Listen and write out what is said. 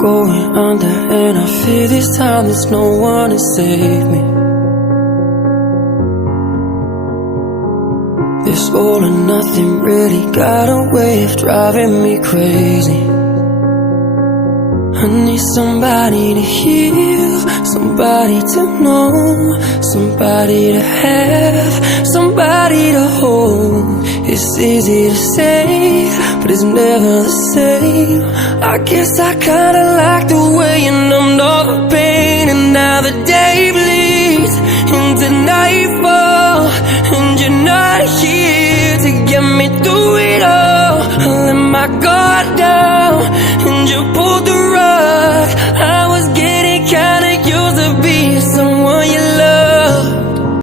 going under, and I fear this time there's no one to save me. This all or nothing really got a way of driving me crazy. I need somebody to heal, somebody to know, somebody to have, somebody to hold. It's easy to say, but it's never the same. I guess I kinda like the way you numbed all the pain, and now the day bleeds into nightfall, and you're not here to get me through it all. I let my guard down, and you